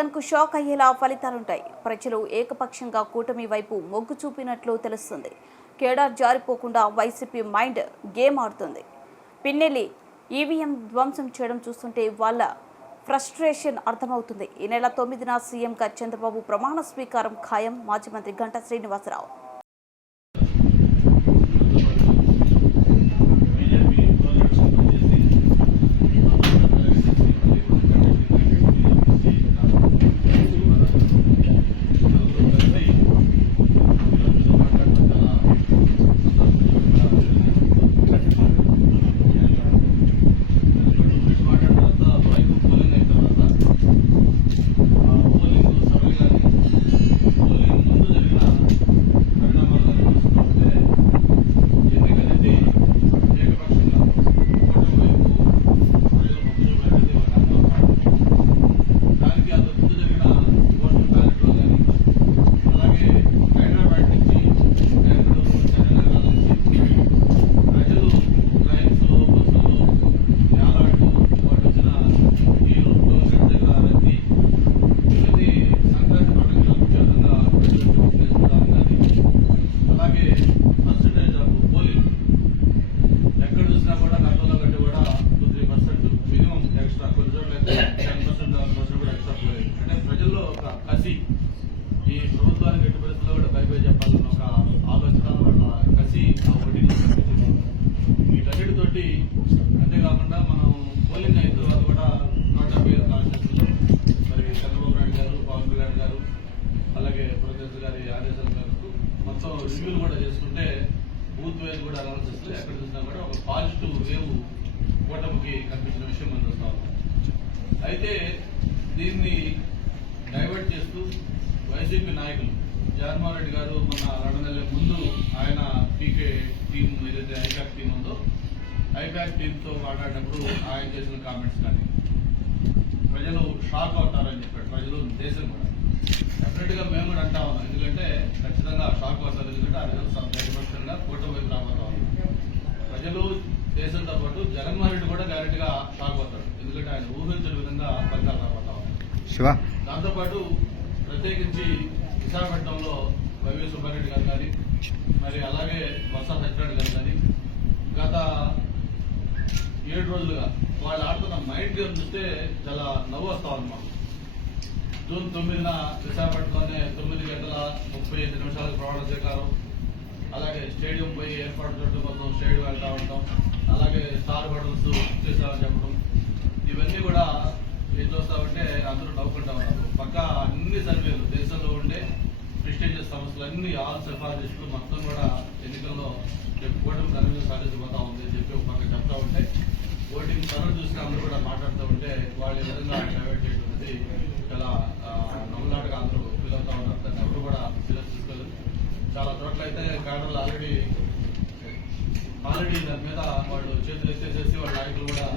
జగన్కు షాక్ అయ్యేలా ఫలితాలుంటాయి. ప్రజలు ఏకపక్షంగా కూటమి వైపు మొగ్గు చూపినట్లు తెలుస్తుంది. కేడార్ జారిపోకుండా వైసీపీ మైండ్ గేమ్ ఆడుతుంది. పిన్నెల్లి ఈవీఎం ధ్వంసం చేయడం చూస్తుంటే వాళ్ళ ఫ్రస్ట్రేషన్ అర్థమవుతుంది. ఈ నెల 9న సీఎంగా చంద్రబాబు ప్రమాణ స్వీకారం ఖాయం. మాజీ మంత్రి గంటా శ్రీనివాసరావు ఈ ప్రభుత్వానికి ఎట్టి పరిస్థితుల్లో కూడా బై చెప్పాలన్న ఒక ఆలోచన వాళ్ళ కసి ఆ ఒడిని కనిపించింది. వీటన్నిటితోటి అంతేకాకుండా మనం పోలింగ్ అయిన తర్వాత కూడా 170 కాన్స్టిట్యూన్సీలో మరి చంద్రబాబు నాయుడు గారు, పవన్ కళ్యాణ్ గారు, అలాగే ప్రొఫెసర్ గారి ఆదేశాల మేరకు మొత్తం రివ్యూలు కూడా చేసుకుంటే బూత్ వైజ్ కూడా అనాలిసిస్ ఎక్కడ చూసినా కూడా ఒక పాజిటివ్ వేవ్ కూటమికి కనిపించిన విషయం మనం చూస్తాం. అయితే దీన్ని డైవర్ట్ చేస్తూ వైసీపీ నాయకులు జగన్మోహన్ రెడ్డి గారు మొన్న 2 నెలల ముందు ఆయన పీకే టీం ఏదైతే ఐపాక్ టీం ఉందో ఐపాక్ టీంతో మాట్లాడినప్పుడు ఆయన చేసిన కామెంట్స్ కానీ ప్రజలు షాక్ అవుతారని చెప్పాడు. ప్రజలు దేశం కూడా డెఫినెట్ గా మేము కూడా అంటా ఉన్నాం. ఎందుకంటే ఖచ్చితంగా షాక్ అవుతారు. ఎందుకంటే ఆ ప్రజలు ప్రతిపక్షంగా కూటమి వైపు రాబోతా ఉన్నారు. ప్రజలు దేశంతో పాటు జగన్మోహన్ రెడ్డి కూడా డైరెక్ట్ గా షాక్ అవుతాడు. ఎందుకంటే ఆయన ఊహించిన విధంగా ఫలితాలు రాబోతా ఉన్నారు. దాంతోపాటు ప్రత్యేకించి విశాఖపట్నంలో వైవి సుబ్బారెడ్డి గారు కానీ మరి అలాగే బొత్స సత్యనారాయణ గారు కానీ గత 7 రోజులుగా వాళ్ళు ఆడుతున్న మైండ్ గేమ్ చూస్తే చాలా నవ్వు వస్తా ఉంది మాకు. జూన్ 9న విశాఖపట్నంలోనే 9:35 ప్రమాణ స్వీకారం, అలాగే స్టేడియం పోయి ఏర్పాటు చేయడం కోసం స్టేడియం వెళ్తా ఉంటాం, అలాగే స్టార్ హోటల్స్ చేస్తామని చెప్పడం, ఇవన్నీ కూడా ఏం చూస్తామంటే అందరూ నవ్వుకుంటా ఉన్నారు. పక్క అన్ని సర్వేలు దేశంలో ఉండే ప్రెస్టీజియస్ సంస్థలు అన్ని ఆల్ సిఫారసులు మొత్తం కూడా ఎన్నికల్లో కూటమి ఘనంగా సాధించబోతా ఉంది అని చెప్పి ఒక పక్క చెప్తా ఉంటే ఓటింగ్ సర్వే చూసి అందరూ కూడా మాట్లాడుతూ ఉంటే వాళ్ళు ఈ విధంగా డైవర్ట్ చేయడం అనేది చాలా నవ్వులాటగా అందరూ ఫీల్ అవుతా ఉన్నారు. దాన్ని ఎవరు కూడా సీరియస్ తీసుకోలేదు. చాలా చోట్ల అయితే కాడర్లు ఆల్రెడీ దాని మీద వాళ్ళు చేతులు ఎత్తేసేసి వాళ్ళ నాయకులు కూడా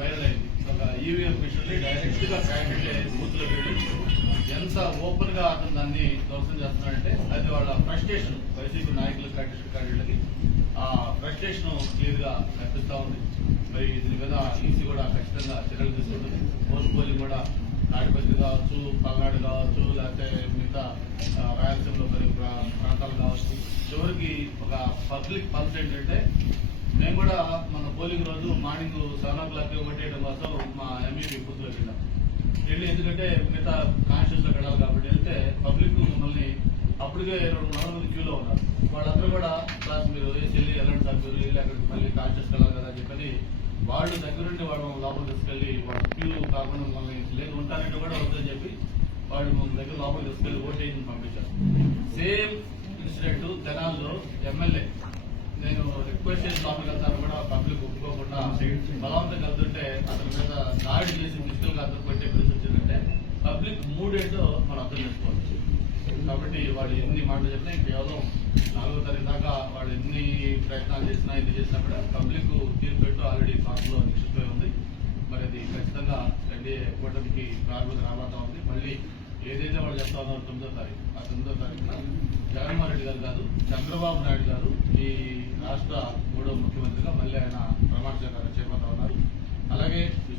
వైరల్ అయింది. ఒక ఈవీఎం మిషన్ డైరెక్ట్ గా క్యాండిడేట్ బూత్ లో వెళ్ళి ఎంత ఓపెన్ గా అతను దాన్ని ధ్వంసం చేస్తున్నాడంటే అది వాళ్ళ ఫ్రస్ట్రేషన్. వైసీపీ నాయకులు క్యాండిడేట్లకి ఆ ఫ్రస్ట్రేషన్ క్లియర్ గా కనిపిస్తా ఉంది. మరి దీని మీద ఈసీ కూడా ఖచ్చితంగా చర్యలు తీసుకుంటుంది. పోలింగ్ కూడా తాడిపత్రి కావచ్చు, పల్నాడు కావచ్చు, లేకపోతే మిగతా రాయలసీమలో మరి ప్రాంతాలు కావచ్చు. చివరికి ఒక పబ్లిక్ పల్స్ ఏంటంటే మేము కూడా మన పోలింగ్ రోజు మార్నింగ్ 7 o'clock ఓటేయడం కోసం మా ఎంఈపీ బూత్లో వెళ్ళి ఎందుకంటే మిగతా కాన్స్టిట్యూన్స్ లో వెళ్ళాలి కాబట్టి వెళ్తే పబ్లిక్ మమ్మల్ని అప్పటికే 200 మంది క్యూలో ఉన్నారు. వాళ్ళందరూ కూడా క్లాస్ మీరు వెళ్ళి ఎలాంటి సార్ మీరు వెళ్ళి అక్కడికి మళ్ళీ కాన్స్టిట్యూన్స్ వెళ్ళాలి కదా అని చెప్పని వాళ్ళు దగ్గరుండి వాళ్ళు లోపల తీసుకెళ్లి వాళ్ళు క్యూ కాకుండా మమ్మల్ని లేదు ఉంటారంటే కూడా వద్దని చెప్పి వాళ్ళు మమ్మల్ని దగ్గర లోపల తీసుకెళ్లి ఓటేసి పంపించారు. సేమ్ ఇన్సిడెంట్ తెనాల్లో ఎమ్మెల్యే నేను రిక్వెస్ట్ చేసి లోపలికి వెళ్తాను కూడా పబ్లిక్ ఒప్పుకోకుండా బలవంతంగా వెళ్తుంటే అతని మీద దాడి చేసి ఫిజికల్ గా అతను కొట్టే పరిస్థితి వచ్చిందంటే పబ్లిక్ మూడేంటో మనం అర్థం చేసుకోవచ్చు. కాబట్టి వాళ్ళు ఎన్ని మాటలు చెప్పినా కేవలం 4వ తారీఖు దాకా వాళ్ళు ఎన్ని ప్రయత్నాలు చేసినా ఎన్ని చేసినా కూడా పబ్లిక్ తీర్పు పెట్టు ఆల్రెడీ కాస్ట్లో నిశ్చితమై ఉంది. మరి అది ఖచ్చితంగా కూటమికి ప్రారంభం రాబోతా ఉంది. మళ్ళీ ఏదైతే వాళ్ళు చెప్తా ఉన్నారో 9వ తారీఖు ఆ 9వ తారీఖున జగన్మోహన్ రెడ్డి గారు కాదు చంద్రబాబు నాయుడు గారు ఈ రాష్ట్ర 3వ ముఖ్యమంత్రిగా మళ్ళీ ఆయన